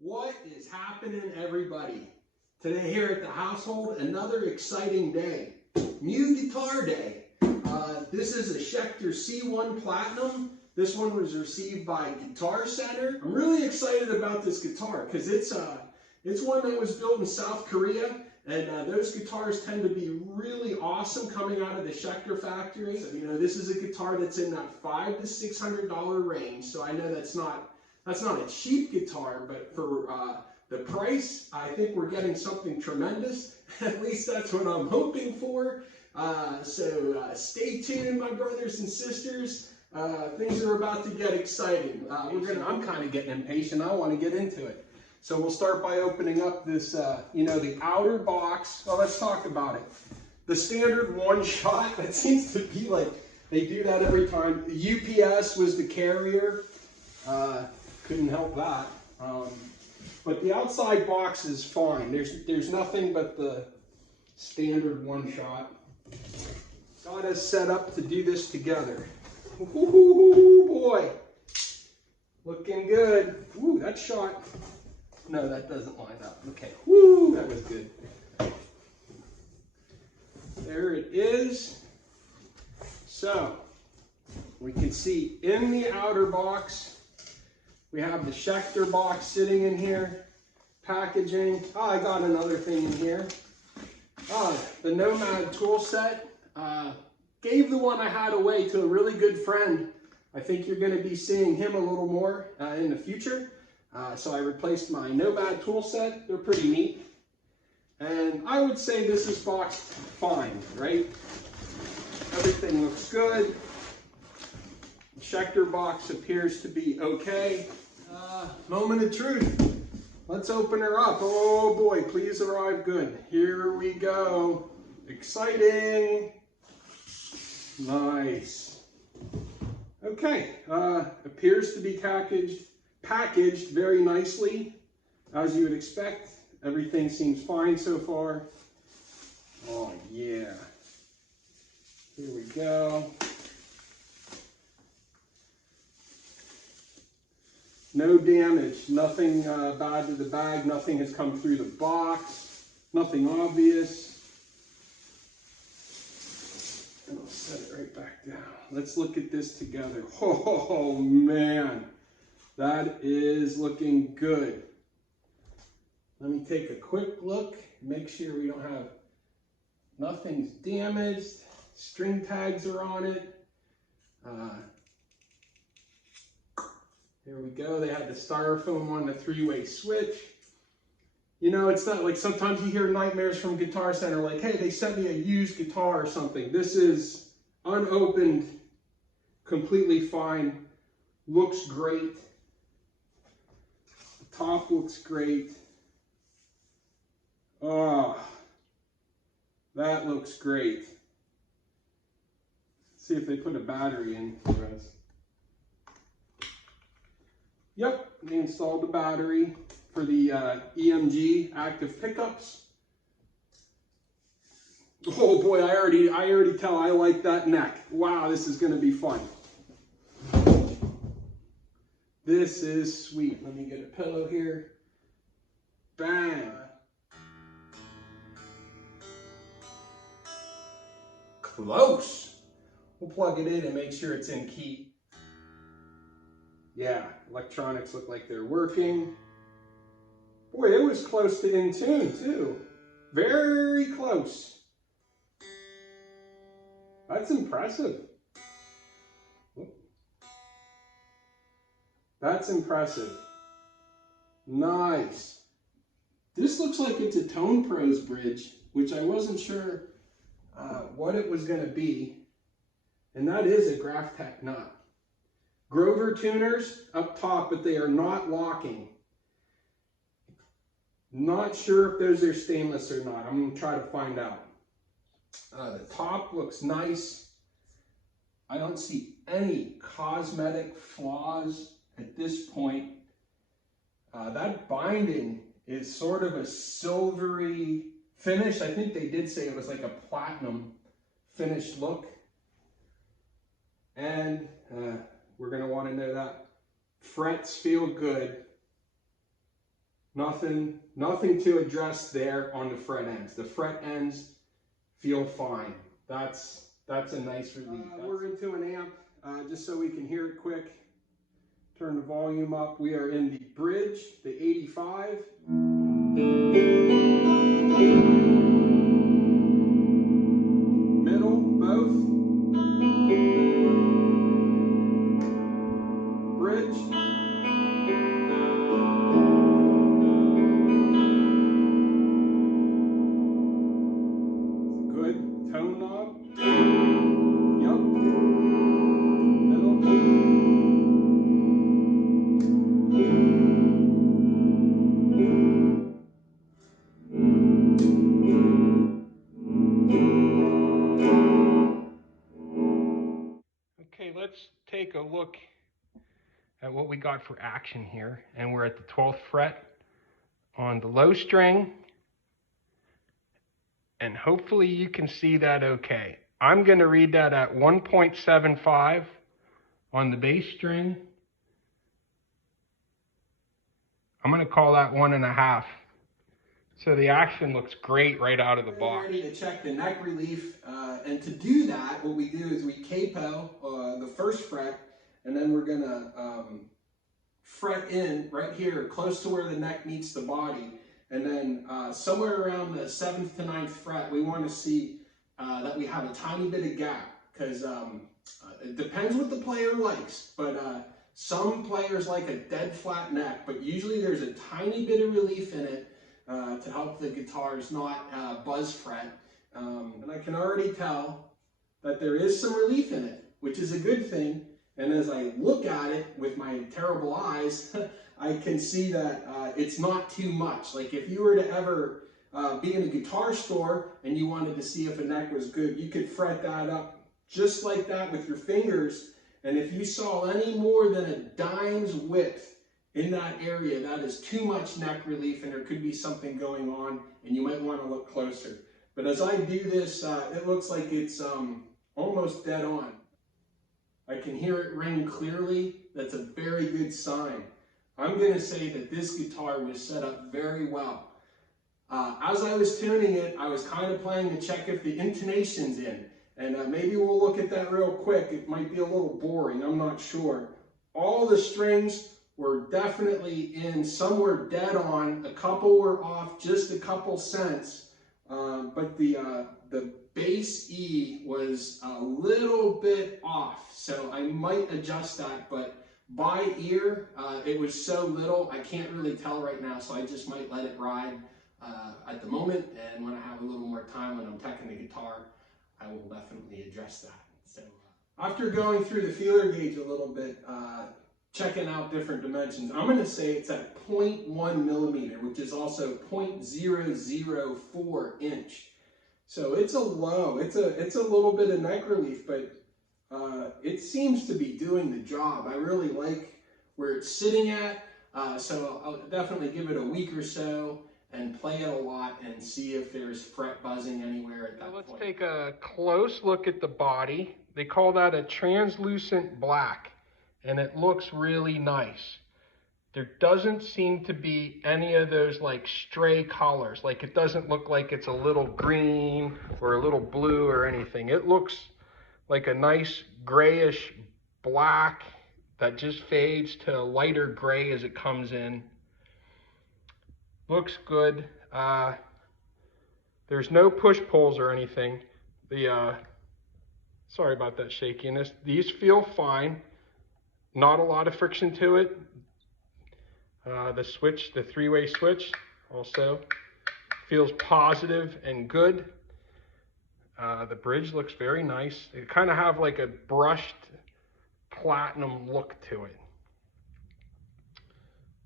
What is happening, everybody? Today here at the household, another exciting day. New guitar day. This is a Schecter C-1 Platinum. This one was received by Guitar Center. I'm really excited about this guitar because it's one that was built in South Korea, and those guitars tend to be really awesome coming out of the Schecter factory. So, you know, this is a guitar that's in that $500 to $600 range. So I know that's not a cheap guitar, but for the price, I think we're getting something tremendous. At least that's what I'm hoping for. So stay tuned, my brothers and sisters. Things are about to get exciting. I'm kind of getting impatient. I want to get into it. So we'll start by opening up this, the outer box. Well, let's talk about it. The standard one shot, that seems to be like they do that every time. The UPS was the carrier. Couldn't help that. But the outside box is fine. There's nothing but the standard one shot. Got us set up to do this together. Ooh, boy. Looking good. Ooh, that shot. No, that doesn't line up. Okay. Woo, that was good. There it is. So, we can see in the outer box, we have the Schecter box sitting in here, packaging. Oh, I got another thing in here. The Nomad tool set. Gave the one I had away to a really good friend. I think you're going to be seeing him a little more in the future. So I replaced my Nomad tool set. They're pretty neat. And I would say this is boxed fine, right? Everything looks good. The Schecter box appears to be okay. Moment of truth. Let's open her up. Oh boy, please arrive good. Here we go. Exciting. Nice. Okay, appears to be packaged very nicely, as you would expect. Everything seems fine so far. Oh yeah. Here we go. No damage, nothing bad to the bag, nothing has come through the box, nothing obvious. And I'll set it right back down. Let's look at this together. Oh man, that is looking good. Let me take a quick look, make sure we don't have, nothing's damaged. String tags are on it. Here we go. They had the styrofoam on the three-way switch. You know, it's not like sometimes you hear nightmares from Guitar Center like, hey, they sent me a used guitar or something. This is unopened, completely fine, looks great. The top looks great. Oh, that looks great. Let's see if they put a battery in for us. Yep, they installed the battery for the EMG active pickups. Oh boy, I already tell I like that neck. Wow, this is going to be fun. This is sweet. Let me get a pillow here. Bang. Close. We'll plug it in and make sure it's in key. Yeah, electronics look like they're working. Boy, it was close to in tune too. Very close. That's impressive. That's impressive. Nice. This looks like it's a TonePros Bridge, which I wasn't sure what it was going to be. And that is a GraphTech nut. Grover tuners up top, but they are not locking. Not sure if those are stainless or not. I'm going to try to find out. The top looks nice. I don't see any cosmetic flaws at this point. That binding is sort of a silvery finish. I think they did say it was like a platinum finished look. And we're going to want to know that frets feel good. Nothing to address there on the fret ends. The fret ends feel fine. That's a nice relief. We're into an amp, just so we can hear it quick. Turn the volume up. We are in the Bridge, the 85. Middle, both. Bridge. Good tone knob. Yep. Middle. Okay, let's take a look at what we got for action here. And we're at the 12th fret on the low string. And hopefully you can see that okay. I'm going to read that at 1.75 on the bass string. I'm going to call that 1.5. So the action looks great right out of the box. Ready to check the neck relief, and to do that, what we do is we capo the first fret, and then we're going to fret in right here, close to where the neck meets the body, and then somewhere around the 7th to 9th fret, we want to see that we have a tiny bit of gap, because it depends what the player likes, but some players like a dead flat neck, but usually there's a tiny bit of relief in it to help the guitars not buzz fret. And I can already tell that there is some relief in it, which is a good thing. And as I look at it with my terrible eyes, I can see that it's not too much. Like if you were to ever be in a guitar store and you wanted to see if a neck was good, you could fret that up just like that with your fingers. And if you saw any more than a dime's width in that area, that is too much neck relief and there could be something going on and you might want to look closer. But as I do this, it looks like it's almost dead on. I can hear it ring clearly. That's a very good sign. I'm going to say that this guitar was set up very well. As I was tuning it, I was kind of playing to check if the intonation's in. And maybe we'll look at that real quick. It might be a little boring, I'm not sure. All the strings were definitely in. Some were dead on. A couple were off just a couple cents. But the bass E was a little bit off. So I might adjust that. But by ear, it was so little, I can't really tell right now. So I just might let it ride at the moment. And when I have a little more time, when I'm teching the guitar, I will definitely address that. So after going through the feeler gauge a little bit, checking out different dimensions, I'm going to say it's at 0.1 millimeter, which is also 0.004 inch. So it's a low, it's a little bit of neck relief, but it seems to be doing the job. I really like where it's sitting at, so I'll definitely give it a week or so and play it a lot and see if there's fret buzzing anywhere at that point. Let's take a close look at the body. They call that a translucent black, and it looks really nice. There doesn't seem to be any of those like stray colors. Like it doesn't look like it's a little green or a little blue or anything. It looks like a nice grayish black that just fades to a lighter gray as it comes in. Looks good. There's no push pulls or anything. Sorry about that shakiness. These feel fine. Not a lot of friction to it. The switch, the three-way switch, also feels positive and good. The bridge looks very nice. It kind of have like a brushed platinum look to it.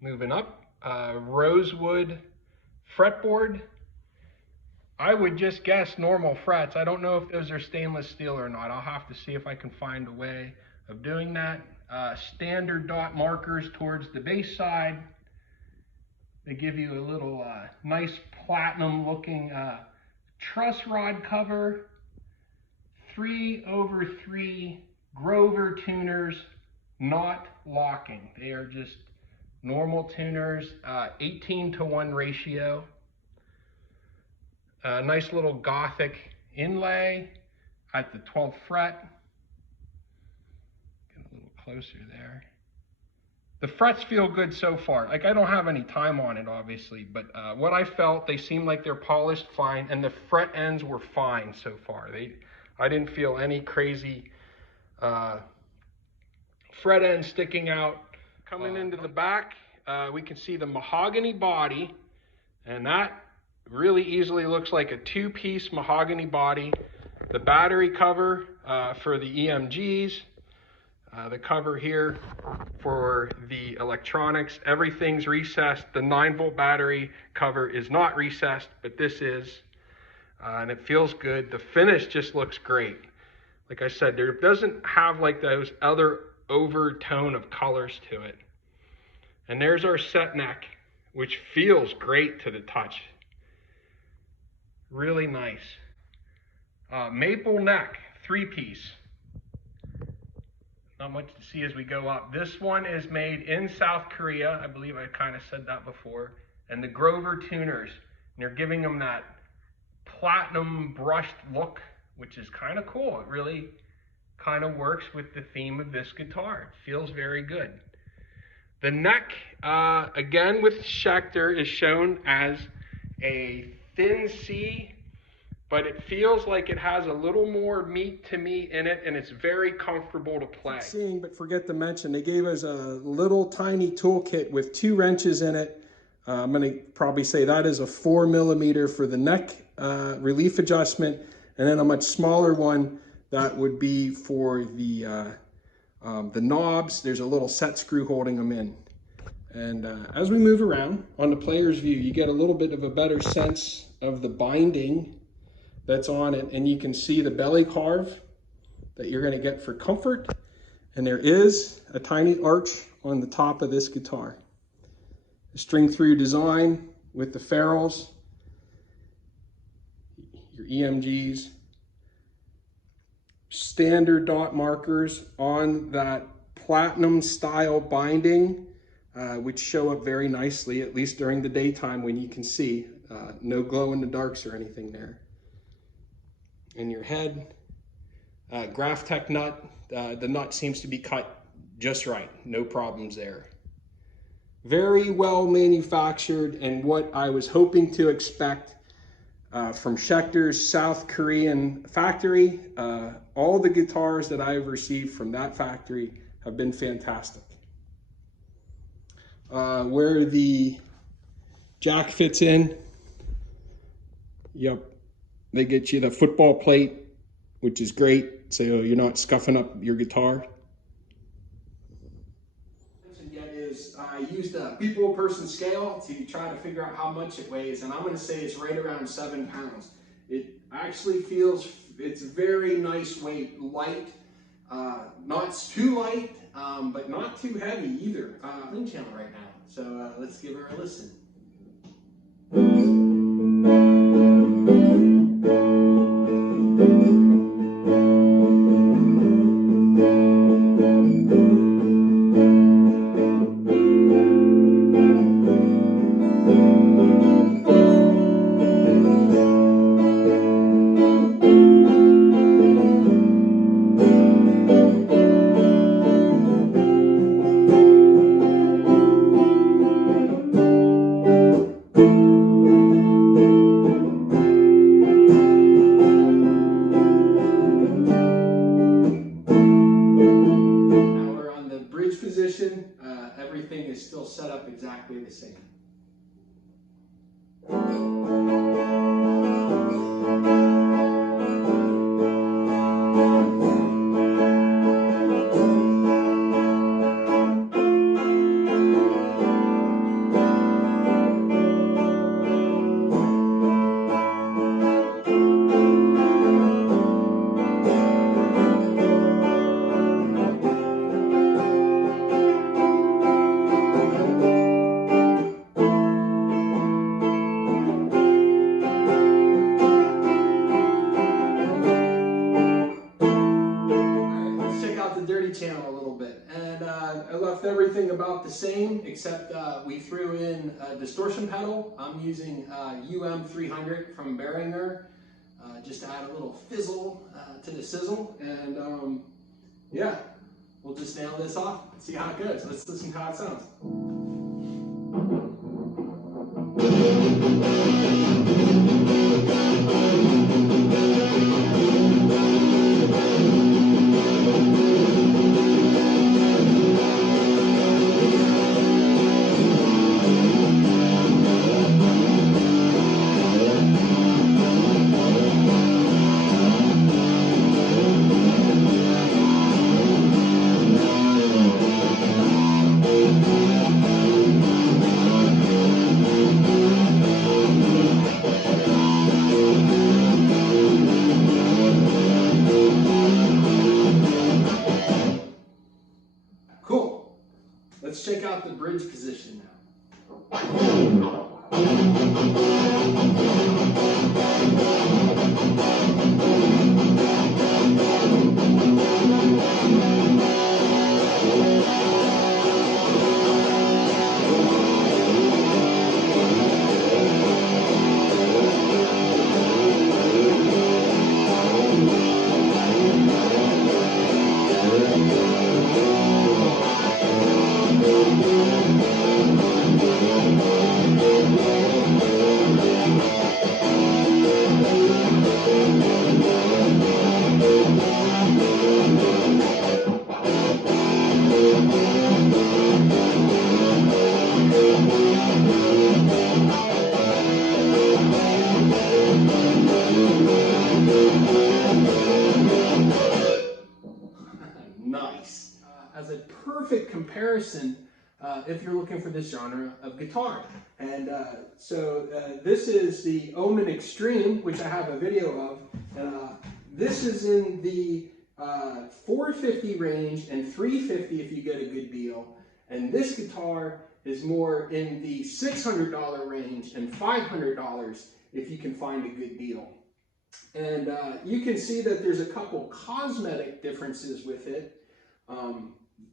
Moving up, rosewood fretboard. I would just guess normal frets. I don't know if those are stainless steel or not. I'll have to see if I can find a way of doing that. Standard dot markers towards the bass side. They give you a little nice platinum looking truss rod cover. 3/3 Grover tuners, not locking. They are just normal tuners, 18:1 ratio. Nice little Gothic inlay at the 12th fret. Get a little closer there. The frets feel good so far. Like, I don't have any time on it, obviously, but what I felt, they seem like they're polished fine, and the fret ends were fine so far. I didn't feel any crazy fret ends sticking out. Coming into the back, we can see the mahogany body, and that really easily looks like a two-piece mahogany body. The battery cover for the EMGs, the cover here for the electronics, everything's recessed. The 9-volt battery cover is not recessed, but this is, and it feels good. The finish just looks great. Like I said, there doesn't have like those other overtone of colors to it. And there's our set neck, which feels great to the touch. Really nice. Maple neck, 3-piece. Not much to see as we go up. This one is made in South Korea. I believe I kind of said that before. And the Grover tuners. And they're giving them that platinum brushed look, which is kind of cool. It really kind of works with the theme of this guitar. It feels very good. The neck, again with Schecter, is shown as a thin C, but it feels like it has a little more meat to me in it, and it's very comfortable to play. Seeing, but forget to mention, they gave us a little tiny toolkit with 2 wrenches in it. I'm going to probably say that is a 4mm for the neck relief adjustment, and then a much smaller one that would be for the knobs. There's a little set screw holding them in. And as we move around on the player's view, you get a little bit of a better sense of the binding that's on it, and you can see the belly carve that you're going to get for comfort. And there is a tiny arch on the top of this guitar. A string through design with the ferrules, your EMGs, standard dot markers on that platinum style binding, which show up very nicely, at least during the daytime when you can see. No glow in the darks or anything there. In your head, GraphTech nut. The nut seems to be cut just right. No problems there. Very well manufactured, and what I was hoping to expect from Schecter's South Korean factory. All the guitars that I've received from that factory have been fantastic. Where the jack fits in, yep, they get you the football plate, which is great, so you're not scuffing up your guitar. Yet is I used a people person scale to try to figure out how much it weighs, and I'm going to say it's right around 7 pounds. It actually feels, it's very nice weight, light, not too light, but not too heavy either. I'm in channel right now, so let's give her a listen. Everything is still set up exactly the same. about the same, except we threw in a distortion pedal. I'm using UM300 from Behringer, just to add a little fizzle to the sizzle. And yeah, we'll just nail this off and see how it goes. Let's listen to how it sounds. Cool. Let's check out the bridge position now. Nice. As a perfect comparison, if you're looking for this genre of guitar. And this is the Omen Extreme, which I have a video of. This is in the $450 range and $350 if you get a good deal. And this guitar is more in the $600 range and $500 if you can find a good deal. And you can see that there's a couple cosmetic differences with it,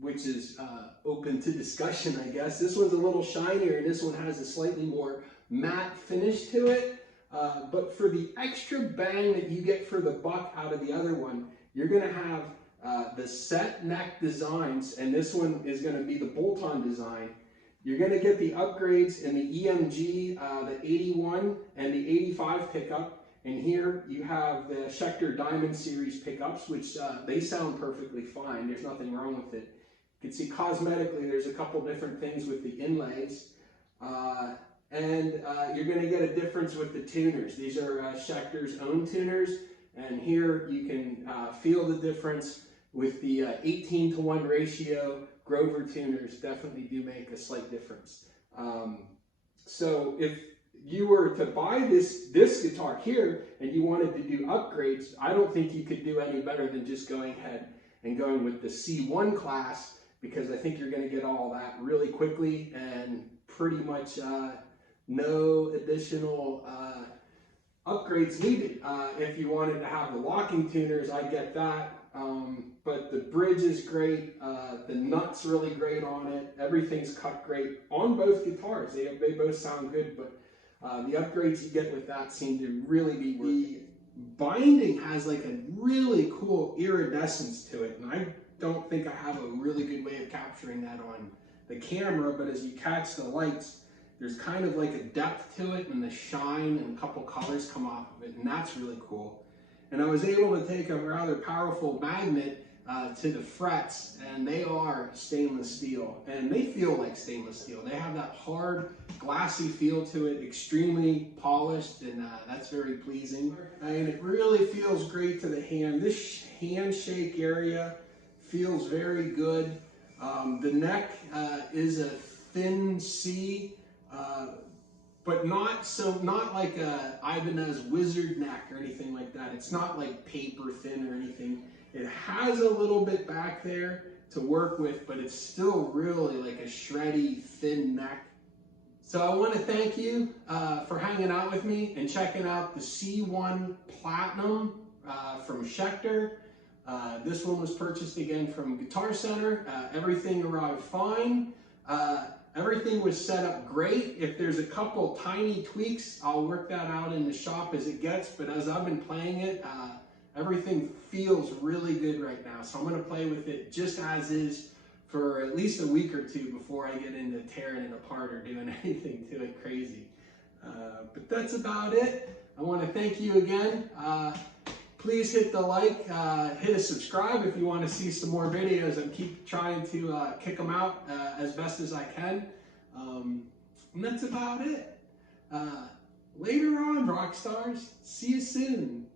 which is open to discussion, I guess. This one's a little shinier, and this one has a slightly more matte finish to it. But for the extra bang that you get for the buck out of the other one, you're going to have the set neck designs, and this one is going to be the bolt-on design. You're going to get the upgrades in the EMG, the 81 and the 85 pickup. And here you have the Schecter Diamond Series pickups, which they sound perfectly fine. There's nothing wrong with it. You can see cosmetically there's a couple different things with the inlays. And you're going to get a difference with the tuners. These are Schecter's own tuners. And here you can feel the difference with the 18:1 ratio. Grover tuners definitely do make a slight difference. So if you were to buy this guitar here and you wanted to do upgrades, I don't think you could do any better than just going ahead and going with the C1 class, because I think you're going to get all that really quickly and pretty much no additional upgrades needed. If you wanted to have the locking tuners, I get that. But the bridge is great, the nut's really great on it, everything's cut great on both guitars. They both sound good, but the upgrades you get with that seem to really be worth it. The binding has like a really cool iridescence to it, and I don't think I have a really good way of capturing that on the camera, but as you catch the lights, there's kind of like a depth to it, and the shine and a couple colors come off of it, and that's really cool. And I was able to take a rather powerful magnet to the frets, and they are stainless steel, and they feel like stainless steel. They have that hard, glassy feel to it, extremely polished, and that's very pleasing. And it really feels great to the hand. This handshake area feels very good. The neck is a thin C, but not like a Ibanez Wizard neck or anything like that. It's not like paper thin or anything. It has a little bit back there to work with, but it's still really like a shreddy, thin neck. So I want to thank you for hanging out with me and checking out the C-1 Platinum from Schecter. This one was purchased again from Guitar Center. Everything arrived fine. Everything was set up great. If there's a couple tiny tweaks, I'll work that out in the shop as it gets, but as I've been playing it, everything feels really good right now. So I'm gonna play with it just as is for at least a week or two before I get into tearing it apart or doing anything to it crazy. But that's about it. I want to thank you again. Please hit the like, hit a subscribe if you want to see some more videos. I keep trying to kick them out as best as I can. And that's about it. Later on, rock stars. See you soon.